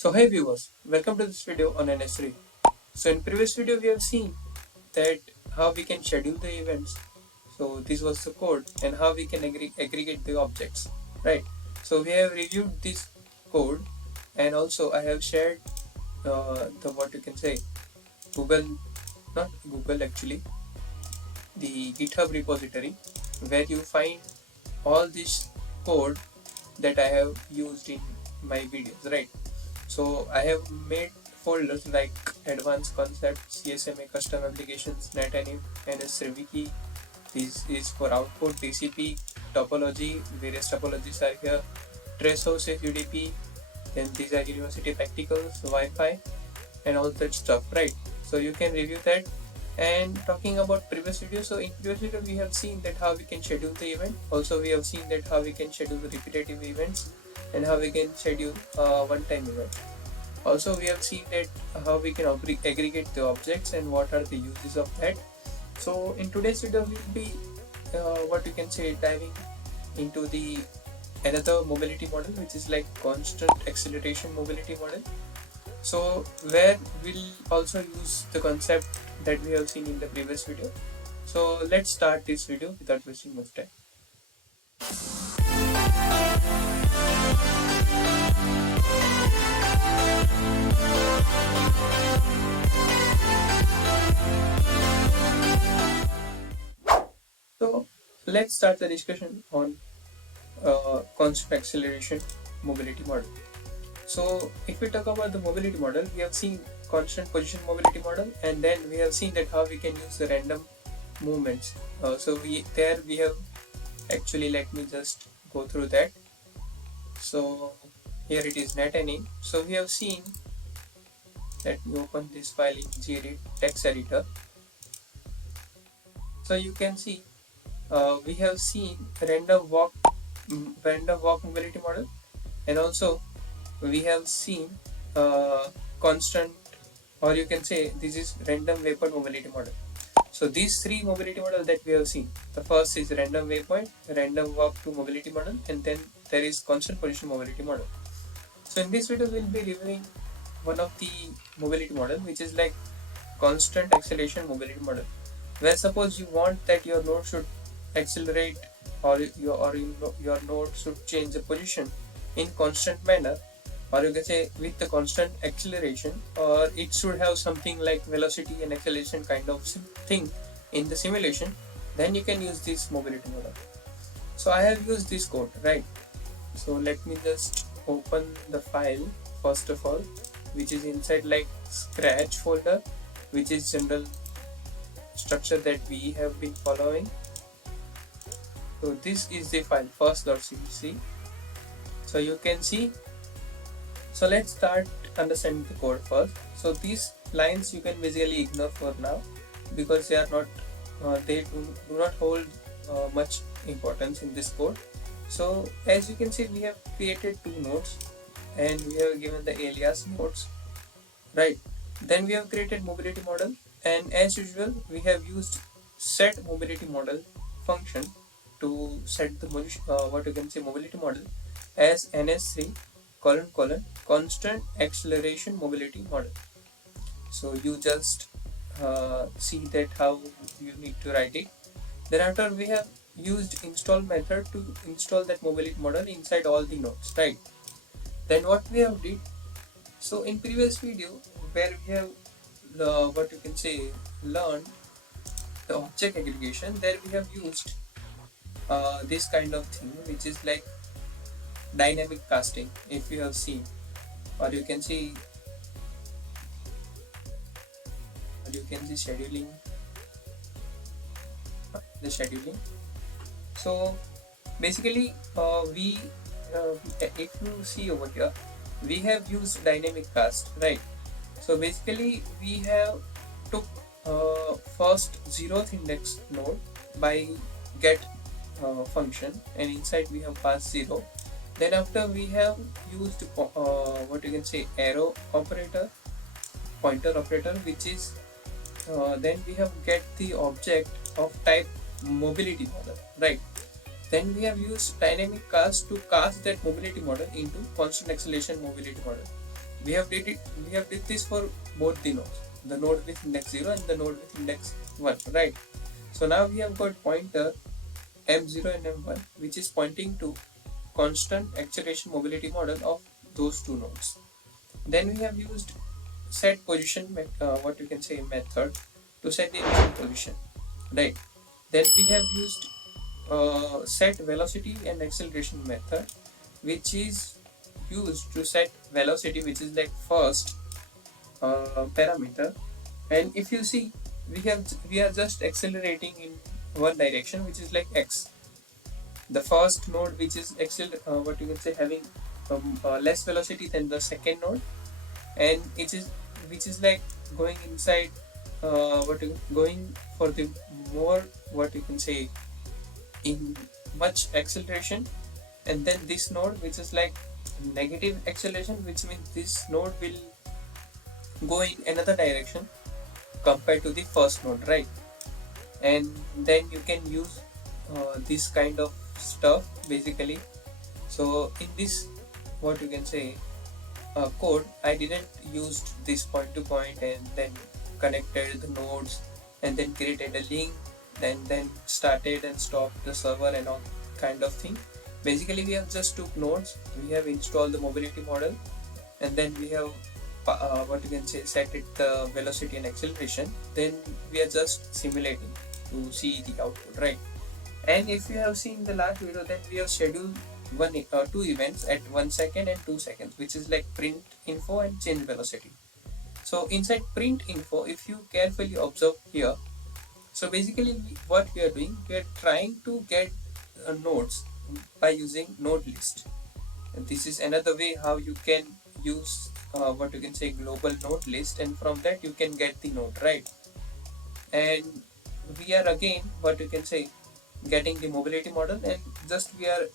So hey viewers, welcome to this video on NS3. So in previous video we have seen that how we can schedule the events. So this was the code and how we can aggregate the objects, right? So we have reviewed this code and also I have shared the what you can say Google, not Google actually, the GitHub repository where you find all this code that I have used in my videos, right? So I have made folders like advanced concepts, CSMA custom applications, NetAnim, NS3wiki. This is for output, TCP, topology, various topologies are here, trace sources, UDP, then these are university practicals, Wi-Fi, and all that stuff, right? So you can review that. And talking about previous video, so in previous video we have seen that how we can schedule the event. Also we have seen that how we can schedule the repetitive events and how we can schedule one-time event. Also we have seen that how we can aggregate the objects and what are the uses of that. So in today's video we will be what you can say diving into the another mobility model, which is like constant acceleration mobility model. So where we'll also use the concept that we have seen in the previous video. So let's start this video without wasting much time. So let's start the discussion on constant acceleration mobility model. So if we talk about the mobility model, we have seen constant position mobility model, and then we have seen that how we can use the random movements. So we have actually, let me just go through that. So here it is NetAnim. So we have seen, let me open this file in gedit text editor. So you can see we have seen random walk mobility model, and also we have seen constant, or you can say this is random waypoint mobility model. So these three mobility models that we have seen, the first is random waypoint, random walk to mobility model, and then there is constant position mobility model. So in this video we'll be reviewing one of the mobility model, which is like constant acceleration mobility model, where suppose you want that your node should accelerate, or your node should change the position in constant manner, or you can say with the constant acceleration, or it should have something like velocity and acceleration kind of thing in the simulation, then you can use this mobility model. So I have used this code, right? So let me just open the file first of all, which is inside like scratch folder, which is general structure that we have been following. So this is the file first.cc. So you can see. So let's start understanding the code first. So these lines you can basically ignore for now because they are not they do not hold much importance in this code. So as you can see, we have created two nodes and we have given the alias nodes, right? Then we have created mobility model, and as usual we have used set mobility model function to set the what you can say mobility model as ns3 : constant acceleration mobility model. So you just see that how you need to write it. Then after we have used install method to install that mobility model inside all the nodes, right? Then what we have did, so in previous video where we have what you can say learned the object aggregation, there we have used this kind of thing, which is like dynamic casting, if you have seen, or you can see scheduling, the scheduling. So basically if you see over here, we have used dynamic cast, right? So basically we have took first 0th index node by get function, and inside we have passed 0. Then after we have used what you can say arrow operator, pointer operator, which is then we have get the object of type mobility model, right? Then we have used dynamic cast to cast that mobility model into constant acceleration mobility model. we have did this for both the nodes, the node with index 0 and the node with index 1, right? So now we have got pointer m0 and m1, which is pointing to constant acceleration mobility model of those two nodes. Then we have used set position what you can say method to set the initial position, right? Then we have used set velocity and acceleration method, which is used to set velocity, which is like first parameter. And if you see, we are just accelerating in one direction, which is like x. The first node, which is what you can say having less velocity than the second node, and it is which is like going inside going for the more what you can say in much acceleration. And then this node, which is like negative acceleration, which means this node will go in another direction compared to the first node, right? And then you can use this kind of stuff basically. So in this what you can say code, I didn't use this point to point and then connected the nodes and then created a link and then started and stopped the server and all kind of thing. Basically we have just took nodes, we have installed the mobility model, and then we have what you can say set it the velocity and acceleration. Then we are just simulating to see the output, right? And if you have seen the last video, that we have scheduled two events at 1 second and 2 seconds, which is like print info and change velocity. So inside print info, if you carefully observe here, so basically what we are doing, we are trying to get nodes by using node list. And this is another way how you can use what you can say global node list, and from that you can get the node, right? And we are again what you can say getting the mobility model, and just we are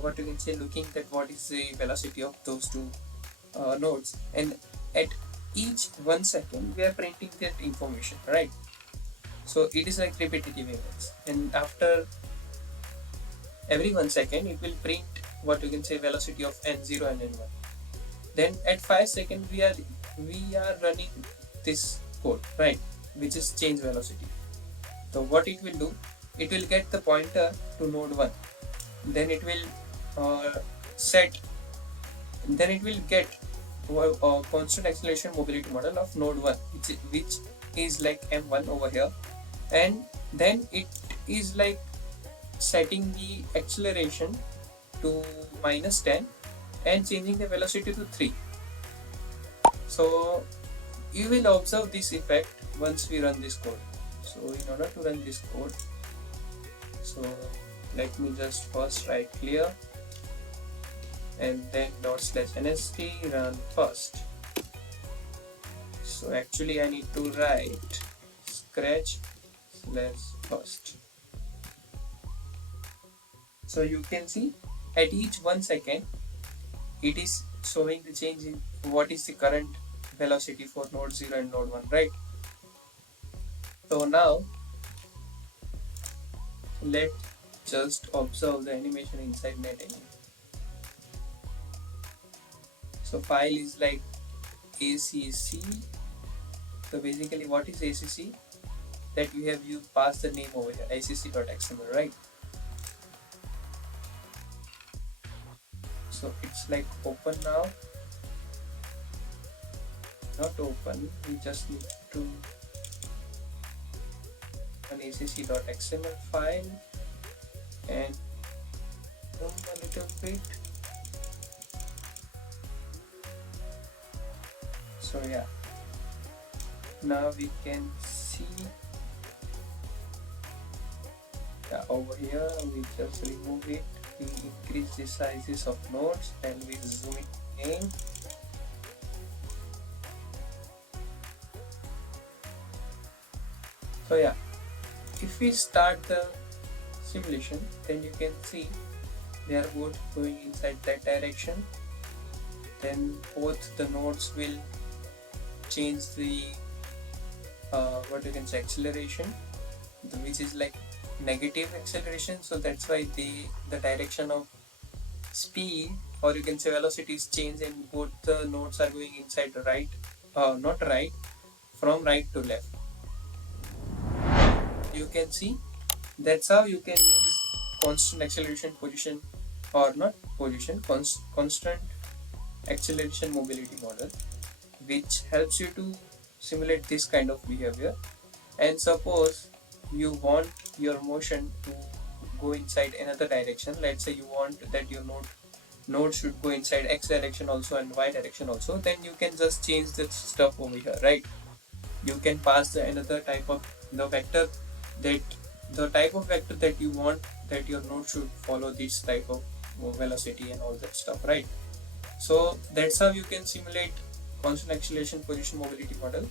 what you can say looking at what is the velocity of those two nodes, and at each 1 second we are printing that information, right? So it is like repetitive events, and after every 1 second it will print what you can say velocity of n0 and n1. Then at 5 seconds we are running this code, right, which is change velocity. So what it will do, it will get the pointer to node 1, then it will set, then it will get a constant acceleration mobility model of node 1, which is like m1 over here, and then it is like setting the acceleration to -10 and changing the velocity to 3. So you will observe this effect once we run this code. So in order to run this code, so let me just first write clear and then /nst run first. So actually I need to write scratch/first. So you can see at each 1 second it is showing the change in what is the current velocity for node 0 and node 1, right? So now let's just observe the animation inside NetAnim. So file is like ACC. So basically what is ACC? That you passed the name over here, acc.xml, right? So it's like open now. Not open, we just need to an acc.xml file and zoom a little bit. So yeah, now we can see over here we just remove it, we increase the sizes of nodes and we zoom it again. So yeah, if we start the simulation, then you can see they are both going inside that direction. Then both the nodes will change the what you can say acceleration, which is like negative acceleration. So that's why the direction of speed or you can say velocities change and both the nodes are going inside the right, not right, from right to left. You can see that's how you can use constant acceleration position, or not position, constant acceleration mobility model, which helps you to simulate this kind of behavior. And suppose you want your motion to go inside another direction. Let's say you want that your node should go inside x direction also and y direction also, then you can just change the stuff over here, right? You can pass the another type of the vector, that the type of vector that you want that your node should follow this type of velocity and all that stuff, right? So that's how you can simulate constant acceleration position mobility model,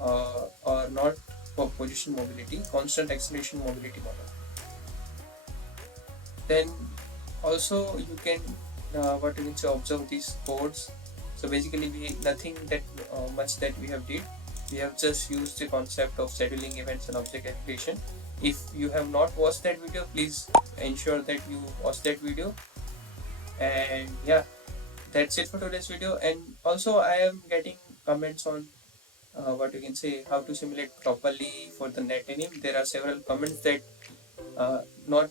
or not for position mobility, constant acceleration mobility model. Then also you can what you can say, observe these codes. So basically we nothing that much that we have did. We have just used the concept of scheduling events and object aggregation. If you have not watched that video, please ensure that you watch that video. And yeah, that's it for today's video. And also I am getting comments on what you can say, how to simulate properly for the NetAnim. There are several comments that not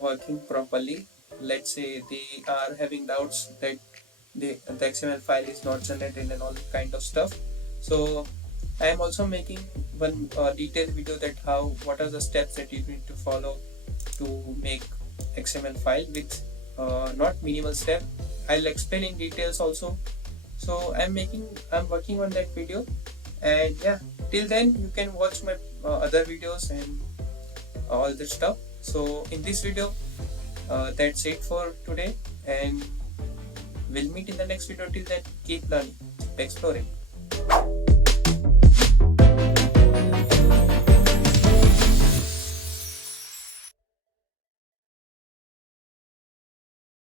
working properly. Let's say they are having doubts that the XML file is not generated and all kind of stuff. So I am also making one detailed video that how, what are the steps that you need to follow to make XML file with not minimal step. I'll explain in details also. So I'm working on that video. And yeah, till then you can watch my other videos and all that stuff. So in this video, that's it for today, and we'll meet in the next video. Till then, keep learning, keep exploring.